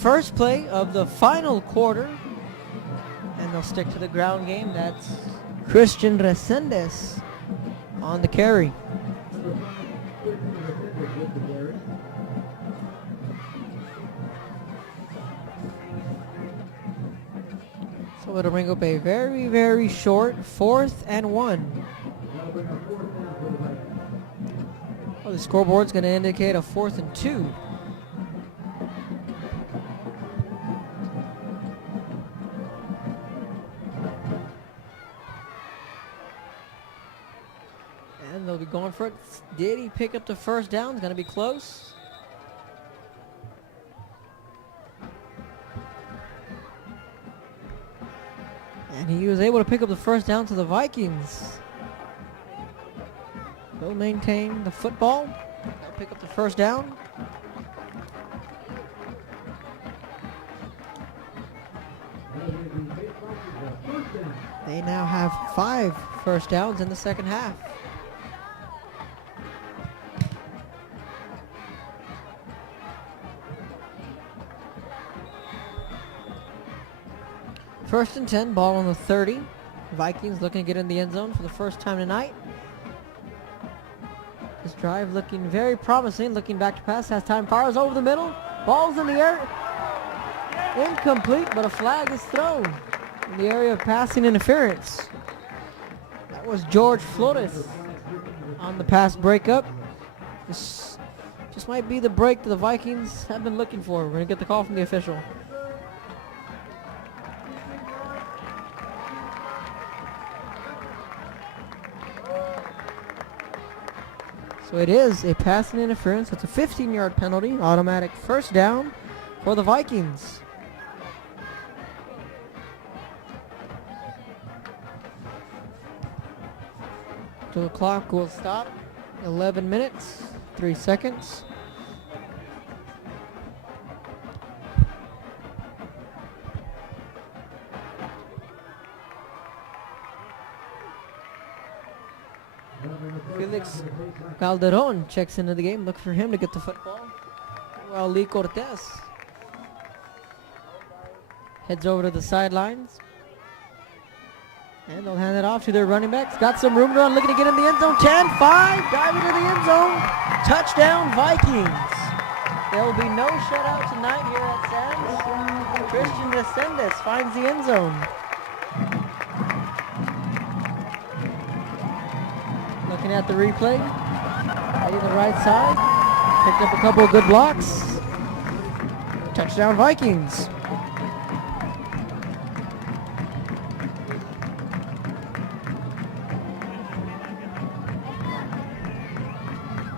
first play of the final quarter. And they'll stick to the ground game. That's Christian Resendez on the carry. So it'll bring up a very, very short 4th and 1. Oh, the scoreboard's going to indicate a 4th and 2. And they'll be going for it. Did he pick up the first down? It's going to be close. And he was able to pick up the first down to the Vikings. They'll maintain the football. They'll pick up the first down. They now have 5 first downs in the second half. First and 10, ball on the 30. Vikings looking to get in the end zone for the first time tonight. This drive looking very promising. Looking back to pass. Has time. Fires over the middle. Ball's in the air. Incomplete, but a flag is thrown in the area of passing interference. That was George Flores on the pass breakup. This just might be the break that the Vikings have been looking for. We're going to get the call from the official. So it is a passing interference. It's a 15-yard penalty. Automatic first down for the Vikings. So the clock will stop. 11 minutes, 3 seconds. Felix Calderon checks into the game. Look for him to get the football. While Lee Cortez heads over to the sidelines. And they'll hand it off to their running backs. Got some room to run, looking to get in the end zone. 10-5, diving to the end zone. Touchdown Vikings. There will be no shutout tonight here at Sam's. Christian Resendez finds the end zone. Looking at the replay, heading to the right side, picked up a couple of good blocks. Touchdown Vikings.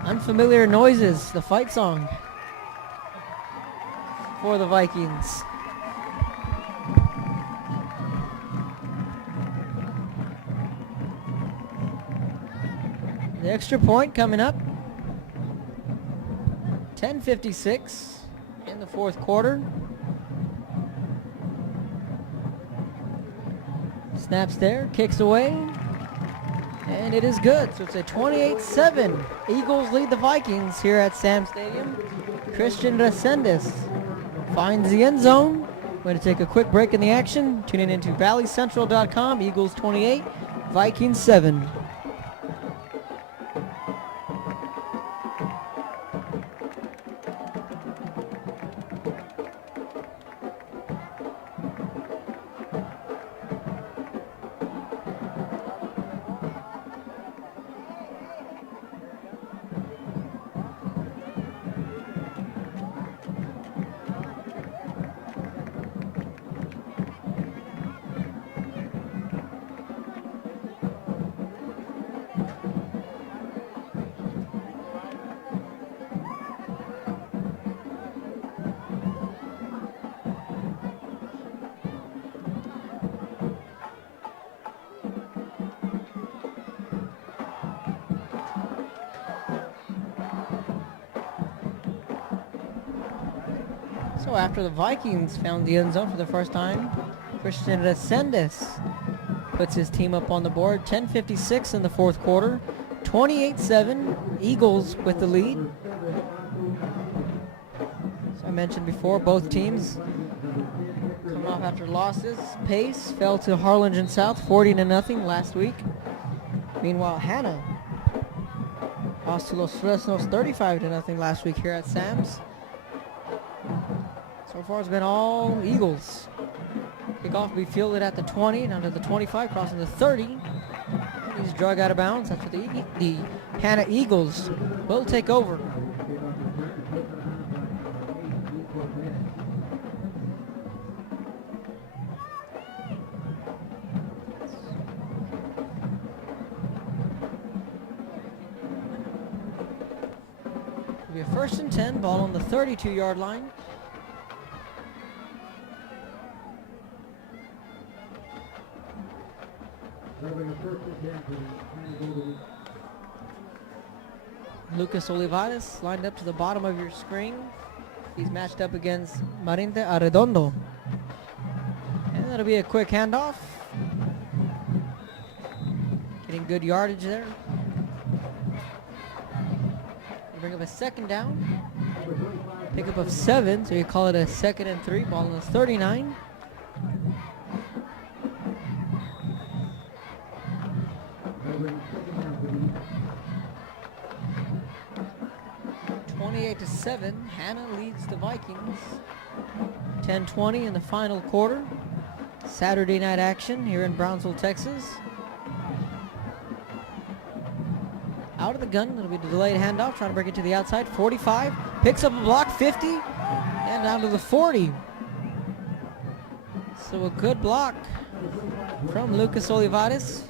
Unfamiliar noises, the fight song for the Vikings. The extra point coming up. 10:56 in the fourth quarter. Snaps there, kicks away, and it is good. So it's a 28-7. Eagles lead the Vikings here at Sam Stadium. Christian Resendez finds the end zone. We're going to take a quick break in the action. Tuning into valleycentral.com. Eagles 28, Vikings 7. So after the Vikings found the end zone for the first time, Christian Resendez puts his team up on the board. 10:56 in the fourth quarter. 28-7. Eagles with the lead. So mentioned before, both teams coming off after losses. Pace fell to Harlingen South 40-0 last week. Meanwhile, Hanna lost to Los Fresnos 35-0 last week here at Sam's. So far it's been all Eagles. Kickoff will be fielded at the 20, down to the 25, crossing the 30. He's drug out of bounds. That's what the Hanna Eagles will take over. It'll be a 1st and 10, ball on the 32-yard line. Lucas Olivares lined up to the bottom of your screen. He's matched up against Marinte Arredondo. And that'll be a quick handoff. Getting good yardage there. Bring up a 2nd down. Pickup of 7, so you call it a 2nd and 3. Ball on the 39. To 7, Hanna leads the Vikings. 10:20 in the final quarter. Saturday night action here in Brownsville, Texas. Out of the gun, it'll be the delayed handoff, trying to break it to the outside. 45, picks up a block, 50, and down to the 40. So a good block from Lucas Olivares.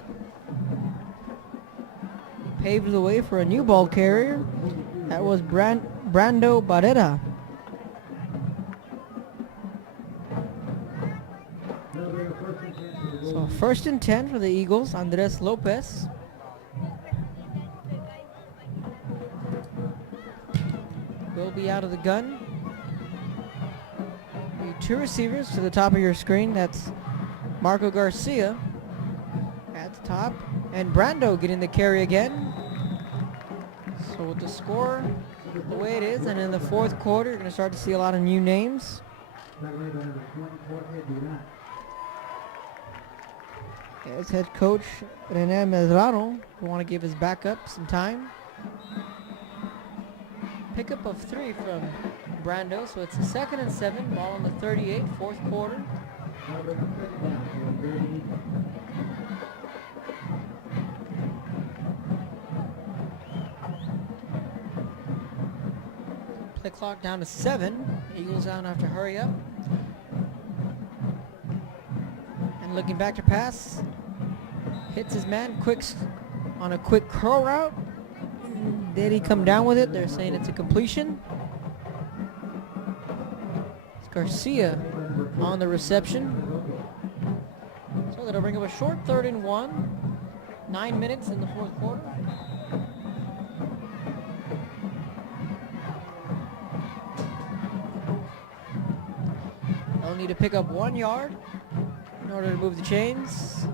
Paved the way for a new ball carrier. That was Brando Barrera. So 1st and 10 for the Eagles. Andres Lopez. Will be out of the gun. The 2 receivers to the top of your screen. That's Marco Garcia at the top. And Brando getting the carry again. So with the score the way it is, and in the 4th quarter, you're going to start to see a lot of new names. As head coach Rene Medrano will want to give his backup some time. Pickup of 3 from Brando, so it's a 2nd and 7, ball on the 38, 4th quarter. Play clock down to 7. Eagles down have to hurry up. And looking back to pass. Hits his man on a quick curl route. Did he come down with it? They're saying it's a completion. It's Garcia on the reception. So that'll bring up a short 3rd and 1. 9 minutes in the 4th quarter. They'll need to pick up 1 yard in order to move the chains.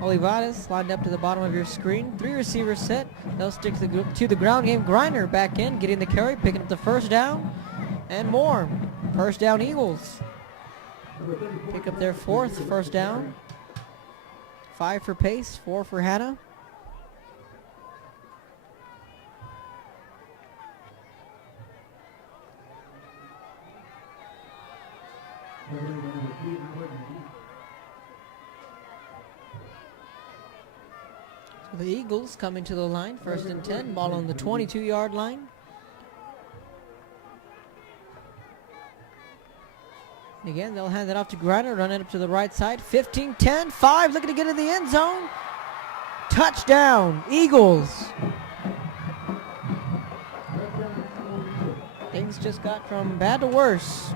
Olivares lined up to the bottom of your screen. 3 receivers set. They'll stick to the ground game. Griner back in, getting the carry, picking up the 1st down, and more. 1st down Eagles. Pick up their 4th 1st down. 5 for Pace, 4 for Hanna. So the Eagles coming to the line, 1st and 10, ball on the 22-yard line. Again, they'll hand it off to Griner, run it up to the right side. 15, 10, 5, looking to get in the end zone. Touchdown, Eagles. Things just got from bad to worse.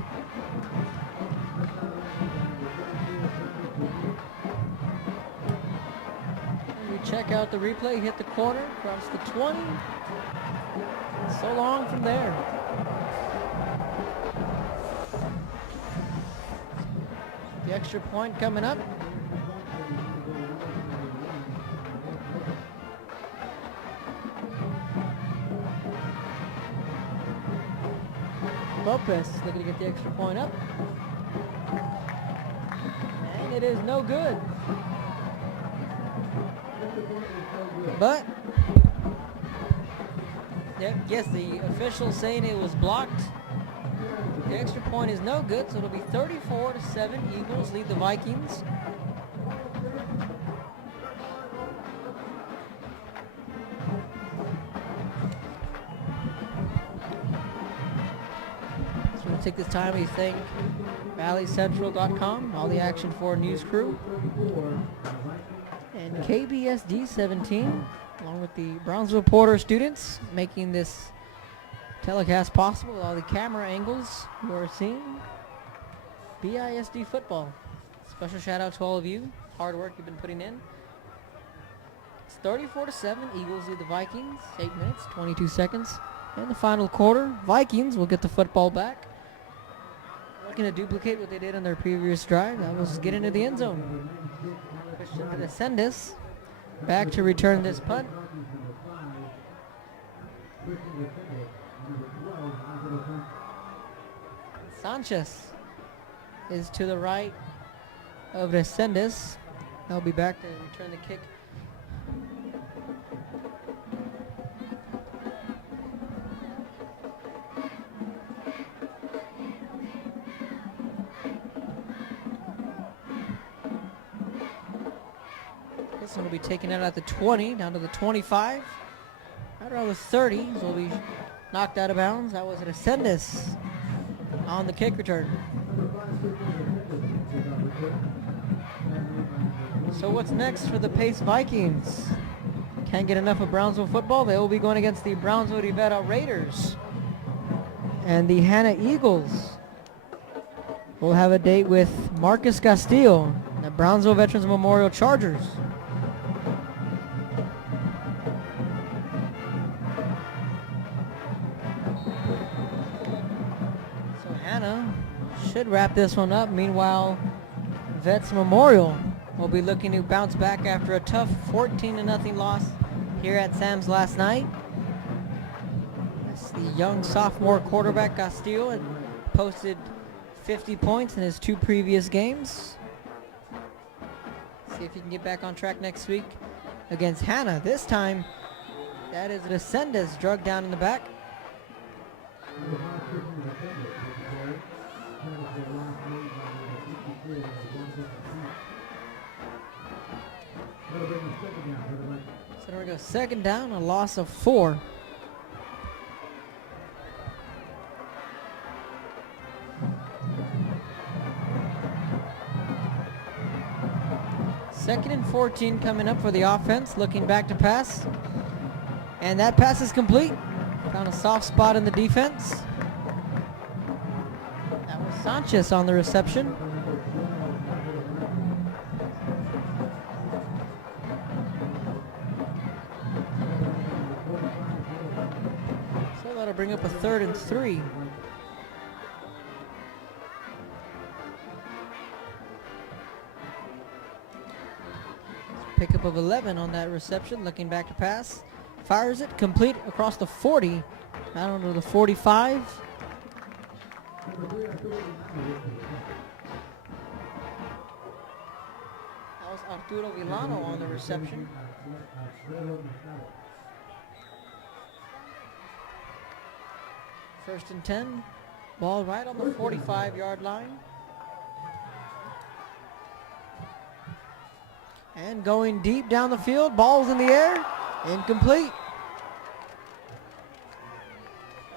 Check out the replay, hit the corner, across the 20. So long from there. The extra point coming up. Well, Lopez looking to get the extra point up. And it is no good. But, yes, the official saying it was blocked. The extra point is no good, so it'll be 34-7. Eagles lead the Vikings. So we'll take this time to thank ValleyCentral.com, all the Action 4 news crew, and KBSD 17, along with the Brownsville Porter students, making this telecast possible with all the camera angles you are seeing. BISD football. Special shout out to all of you. Hard work you've been putting in. It's 34-7. Eagles lead the Vikings. 8 minutes, 22 seconds. In the final quarter, Vikings will get the football back. Looking to duplicate what they did on their previous drive. That was get into the end zone. Pushed into the Sendis. Back to return this punt. Sanchez is to the right of Resendez. He'll be back to return the kick. This one will be taken out at the 20, down to the 25. Right around the 30, so will be knocked out of bounds. That was Resendez on the kick return. So what's next for the Pace Vikings? Can't get enough of Brownsville football. They will be going against the Brownsville Rivera Raiders. And the Hanna Eagles will have a date with Marcus Castillo, the Brownsville Veterans Memorial Chargers. Hanna should wrap this one up. Meanwhile, Vets Memorial will be looking to bounce back after a tough 14-0 loss here at Sam's last night. That's the young sophomore quarterback Castillo had posted 50 points in his 2 previous games. See if he can get back on track next week against Hanna. This time, that is Resendez drugged down in the back. So there we go, second down, a loss of 4. Second and 14 coming up for the offense, looking back to pass. And that pass is complete. Found a soft spot in the defense. That was Sanchez on the reception. So that'll bring up a 3rd and 3. Pickup of 11 on that reception, looking back to pass. Fires it complete across the 40, down to the 45. That was Arturo Villano on the reception. First and 10, ball right on the 45-yard line. And going deep down the field, ball's in the air, incomplete.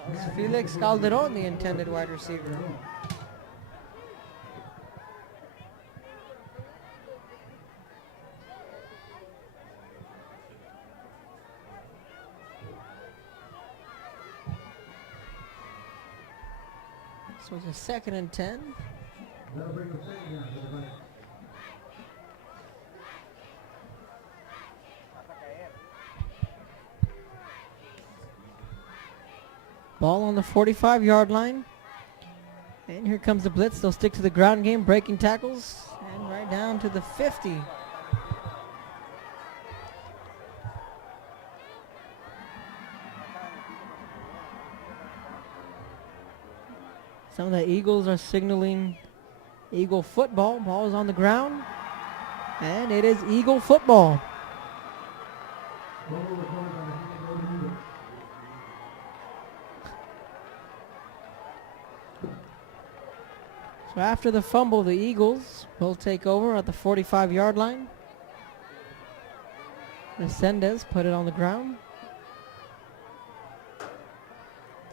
That was Felix Calderon, the intended wide receiver. So it's a 2nd and 10. Ball on the 45-yard line. And here comes the blitz. They'll stick to the ground game, breaking tackles, and right down to the 50. Some of the Eagles are signaling Eagle football. Ball is on the ground. And it is Eagle football. So after the fumble, the Eagles will take over at the 45-yard line. Resendez put it on the ground.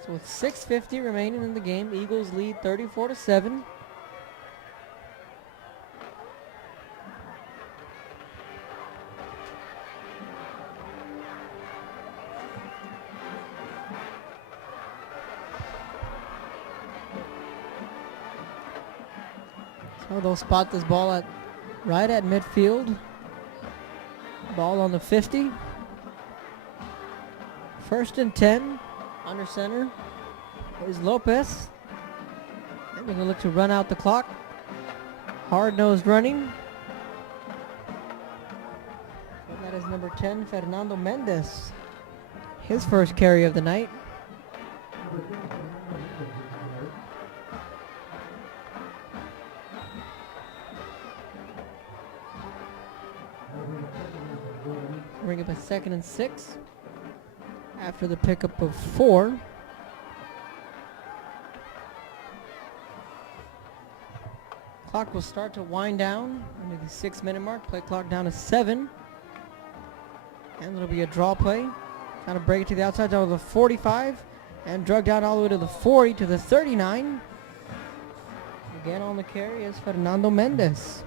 So with 6:50 remaining in the game, Eagles lead 34-7. So they'll spot this ball right at midfield. Ball on the 50. 1st and 10. Under center is Lopez. And they're going to look to run out the clock. Hard-nosed running. And that is number 10, Fernando Mendez. His first carry of the night. Bring up a 2nd and 6 after the pickup of 4. Clock will start to wind down into the 6-minute mark. Play clock down to 7. And it'll be a draw play. Trying to break it to the outside down to the 45 and drug down all the way to the 40 to the 39. Again on the carry is Fernando Mendez.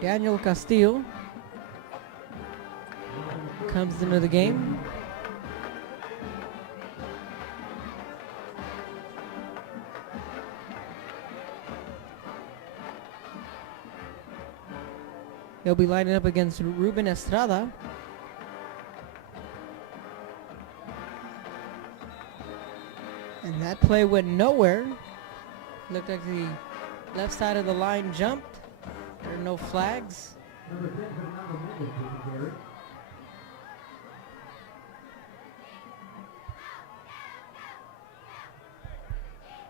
Daniel Castillo comes into the game. He'll be lining up against Ruben Estrada. And that play went nowhere. Looked like the left side of the line jumped. There are no flags.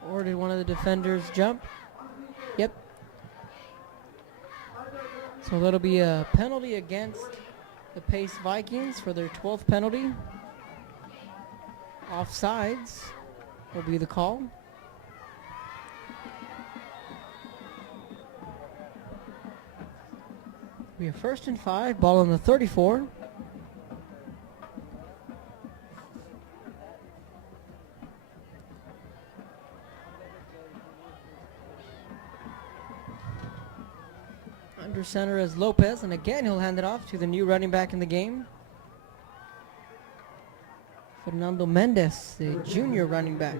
Or did one of the defenders jump? Yep. So that'll be a penalty against the Pace Vikings for their 12th penalty. Offsides will be the call. We have 1st and 5, ball on the 34. Under center is Lopez, and again he'll hand it off to the new running back in the game, Fernando Mendez, the junior running back.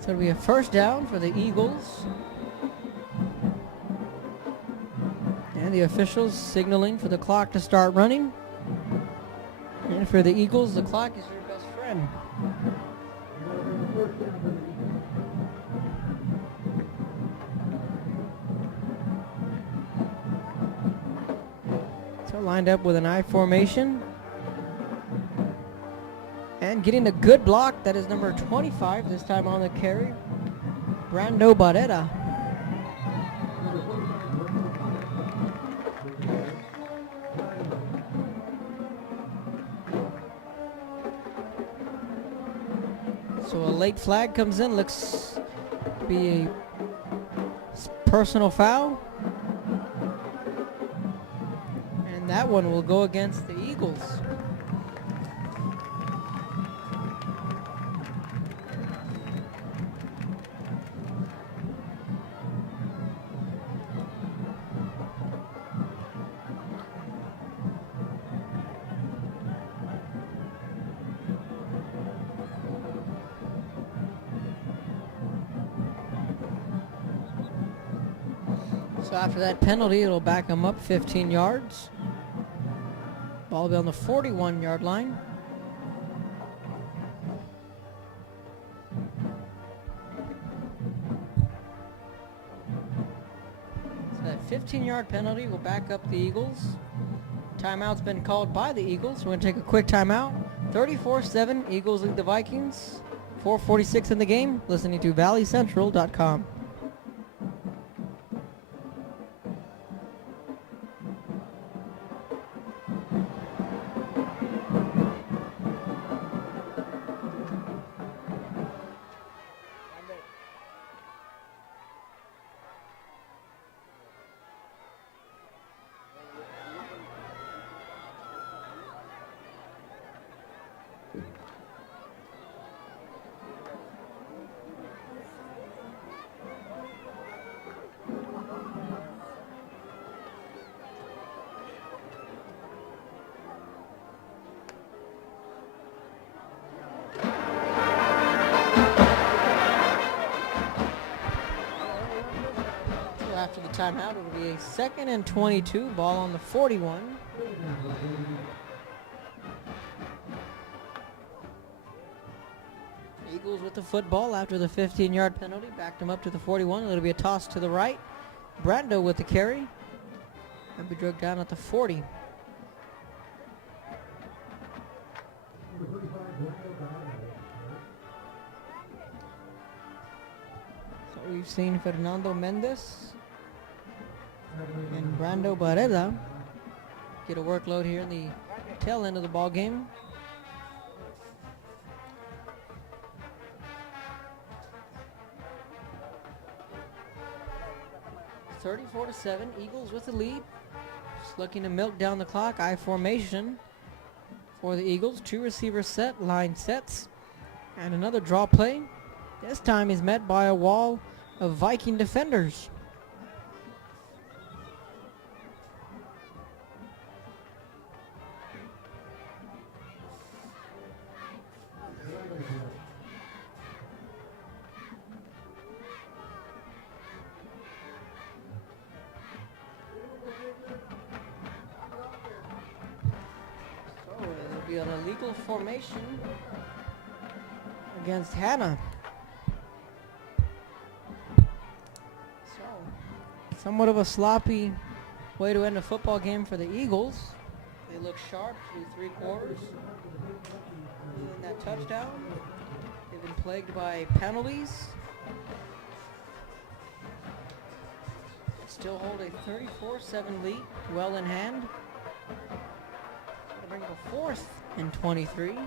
So we have 1st down for the Eagles. And the officials signaling for the clock to start running. And for the Eagles, the clock is your best friend. So lined up with an I formation. And getting a good block, that is number 25, this time on the carry, Brando Barrera. So a late flag comes in, looks to be a personal foul. And that one will go against the Eagles. So after that penalty, it'll back them up 15 yards. Ball will be on the 41-yard line. So that 15-yard penalty will back up the Eagles. Timeout's been called by the Eagles. We're going to take a quick timeout. 34-7, Eagles lead the Vikings. 4:46 in the game. Listening to valleycentral.com. After the timeout, it'll be a 2nd and 22, ball on the 41. Eagles with the football after the 15-yard penalty, backed them up to the 41. It'll be a toss to the right. Brando with the carry. And be dragged down at the 40. So we've seen Fernando Mendez and Brando Barreda get a workload here in the tail end of the ball game. (34-7), Eagles with the lead. Just looking to milk down the clock. I formation for the Eagles. 2 receiver set, line sets, and another draw play. This time is met by a wall of Viking defenders. Be an illegal formation against Hanna. So, somewhat of a sloppy way to end a football game for the Eagles. They look sharp through 3 quarters. In that touchdown, they've been plagued by penalties. Still hold a 34-7 lead, well in hand. Bring up a 4th and 23.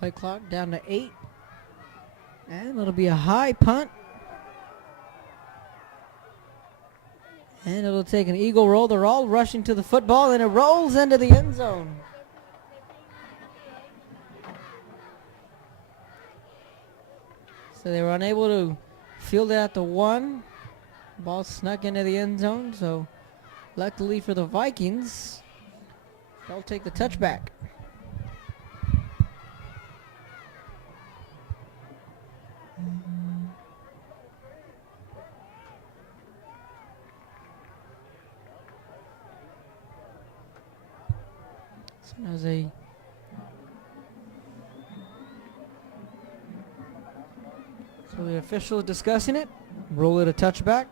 Play clock down to 8. And it'll be a high punt. And it'll take an Eagle roll. They're all rushing to the football, and it rolls into the end zone. So they were unable to field it at the 1. Ball snuck into the end zone, so luckily for the Vikings, they'll take the touchback. So there's a So the official is discussing it. Roll it a touchback.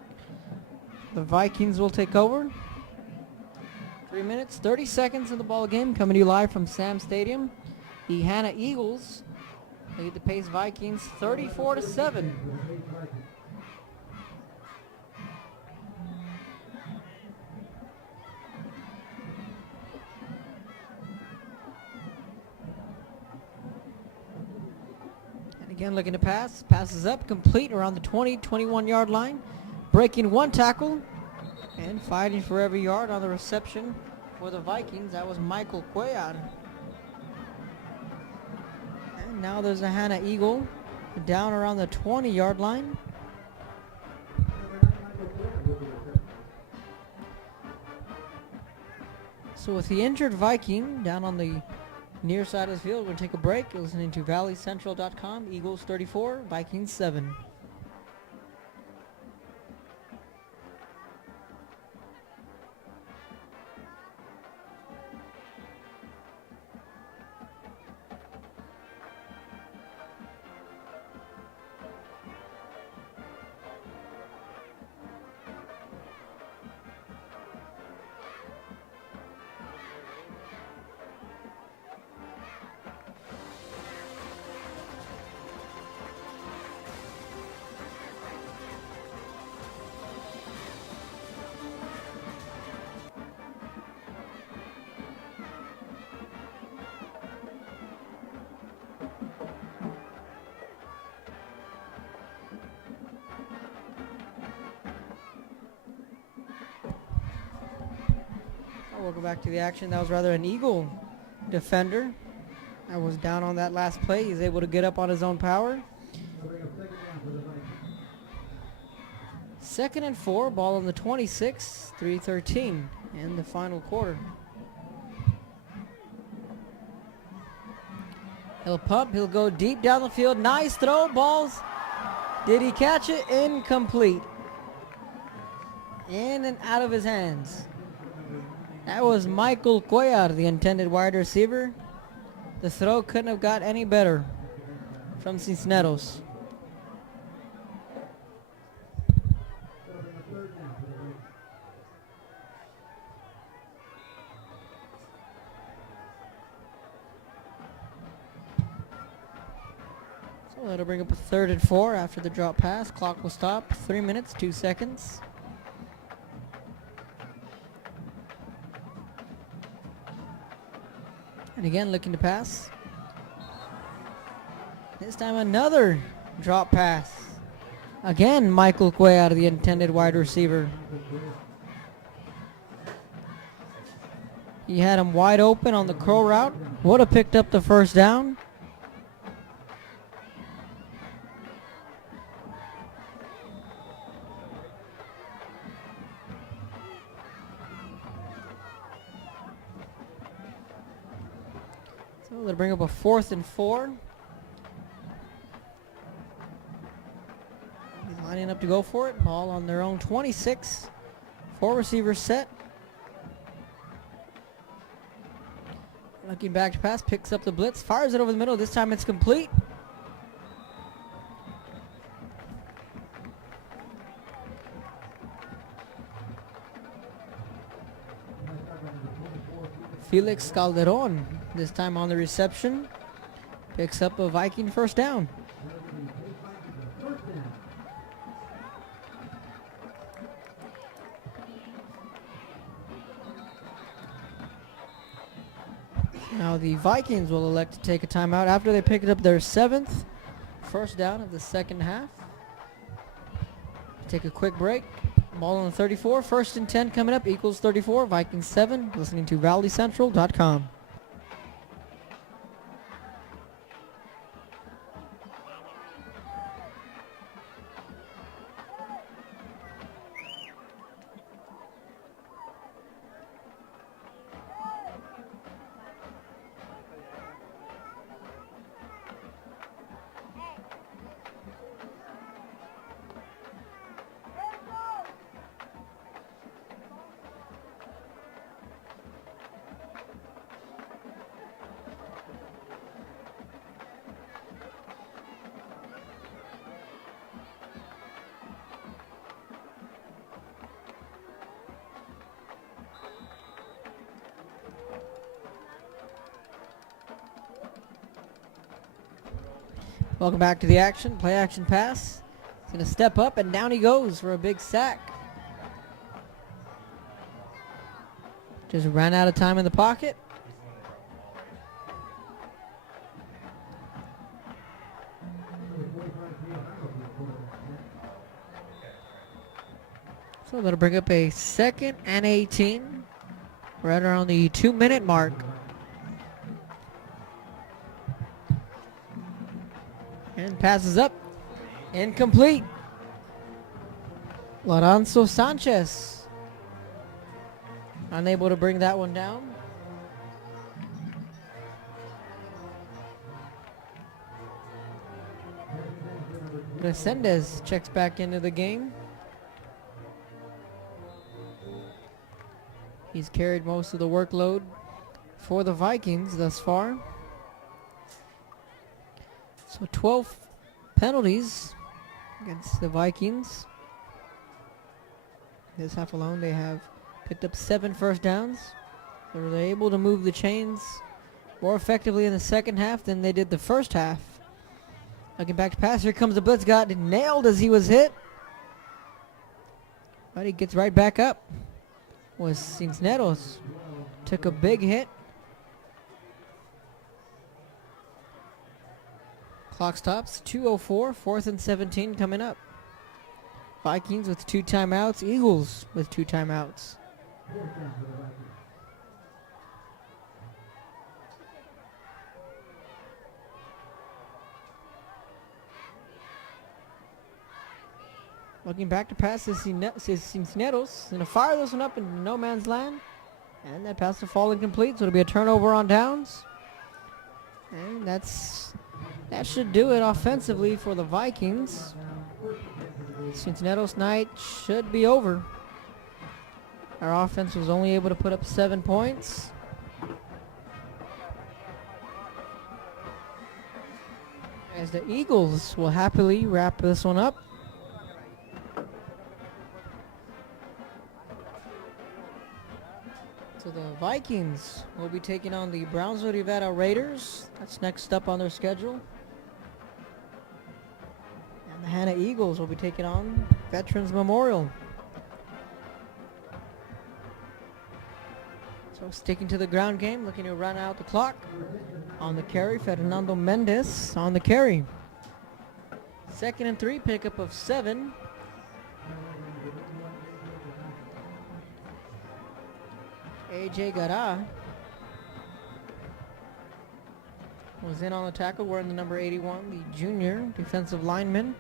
The Vikings will take over. 3 minutes, 30 seconds of the ball game, coming to you live from Sam Stadium. The Hanna Eagles lead the Pace Vikings 34-7. Again, looking to pass. Passes up, complete around the 20, 21-yard line. Breaking 1 tackle and fighting for every yard on the reception for the Vikings. That was Michael Cuellar. And now there's a Hanna Eagle down around the 20-yard line. So with the injured Viking down on the near side of the field, we're going to take a break. You're listening to valleycentral.com. Eagles 34, Vikings 7. Welcome back to the action. That was rather an Eagle defender. I was down on that last play. He's able to get up on his own power. 2nd and 4, ball on the 26, 3:13 in the final quarter. He'll pump, he'll go deep down the field. Nice throw, balls. Did he catch it? Incomplete. In and out of his hands. That was Michael Cuellar, the intended wide receiver. The throw couldn't have got any better from Cisneros. So that'll bring up a 3rd and 4 after the drop pass. Clock will stop. 3 minutes, 2 seconds. And again, looking to pass. This time another drop pass. Again, Michael Cuellar, the intended wide receiver. He had him wide open on the curl route. Would have picked up the first down. So they'll bring up a 4th and 4. He's lining up to go for it. Ball on their own 26. 4 receivers set. Looking back to pass, picks up the blitz, fires it over the middle. This time it's complete. Felix Calderon, this time on the reception, picks up a Viking first down. Now the Vikings will elect to take a timeout after they picked up their 7th first down of the second half. Take a quick break. Ball on the 34. 1st and 10 coming up. Equals 34. Vikings 7. Listening to valleycentral.com. Welcome back to the action. Play action pass. He's going to step up and down he goes for a big sack. Just ran out of time in the pocket. So that'll bring up a 2nd and 18. Right around the 2-minute mark. And passes up. Incomplete. Lorenzo Sanchez unable to bring that one down. Resendez checks back into the game. He's carried most of the workload for the Vikings thus far. So 12 penalties against the Vikings. This half alone, they have picked up 7 first downs. They were able to move the chains more effectively in the second half than they did the first half. Looking back to pass, here comes the blitz, got nailed as he was hit. But he gets right back up. Was Cisneros. Took a big hit. Clock stops, 2:04, 4th and 17 coming up. Vikings with 2 timeouts, Eagles with 2 timeouts. Looking back to pass is Cisneros. Going to fire this one up into no man's land. And that pass will fall incomplete, so it'll be a turnover on downs. And that should do it offensively for the Vikings. Cisneros' night should be over. Our offense was only able to put up 7 points. As the Eagles will happily wrap this one up. So the Vikings will be taking on the Brownsville-Nevada Raiders. That's next up on their schedule. And the Hanna Eagles will be taking on Veterans Memorial. So sticking to the ground game, looking to run out the clock. On the carry, Fernando Mendez on the carry. 2nd and 3, pickup of 7. AJ Gara was in on the tackle, wearing the number 81, the junior defensive lineman.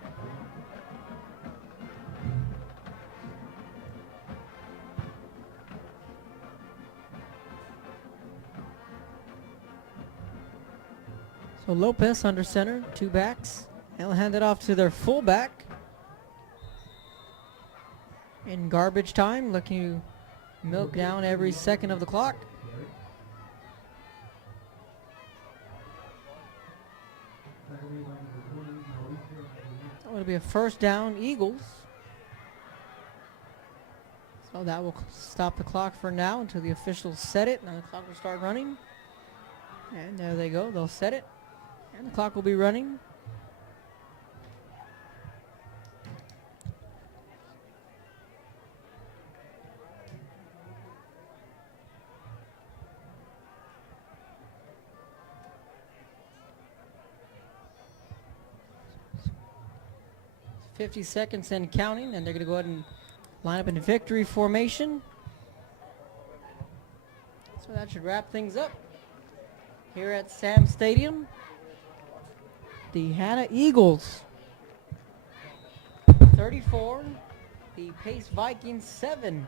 So Lopez under center, 2 backs. They'll hand it off to their fullback. In garbage time, looking to milk down every second of the clock. It'll be a first down, Eagles. So that will stop the clock for now until the officials set it. Now the clock will start running. And there they go. They'll set it. And the clock will be running. .50 seconds and counting, and they're going to go ahead and line up in victory formation. So that should wrap things up here at Sam Stadium. The Hanna Eagles 34, the Pace Vikings 7.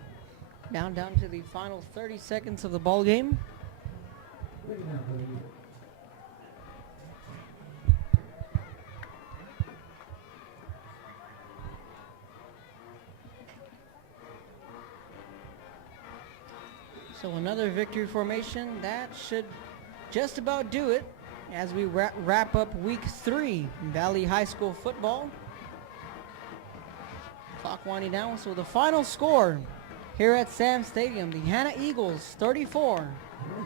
Down to the final 30 seconds of the ball game. So another victory formation. That should just about do it as we wrap up week 3 in Valley High School football. Clock winding down. So the final score here at Sam Stadium, the Hanna Eagles 34,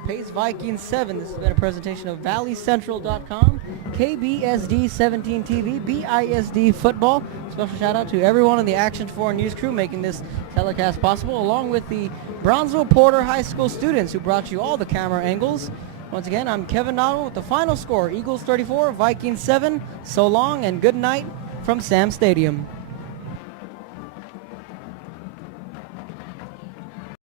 Pace Vikings 7. This has been a presentation of ValleyCentral.com, KBSD 17 TV, BISD football. Special shout out to everyone in the Action 4 news crew making this telecast possible, along with the Brownsville Porter High School students who brought you all the camera angles. Once again, I'm Kevin Noddle with the final score, Eagles 34, Vikings 7. So long and good night from Sam Stadium.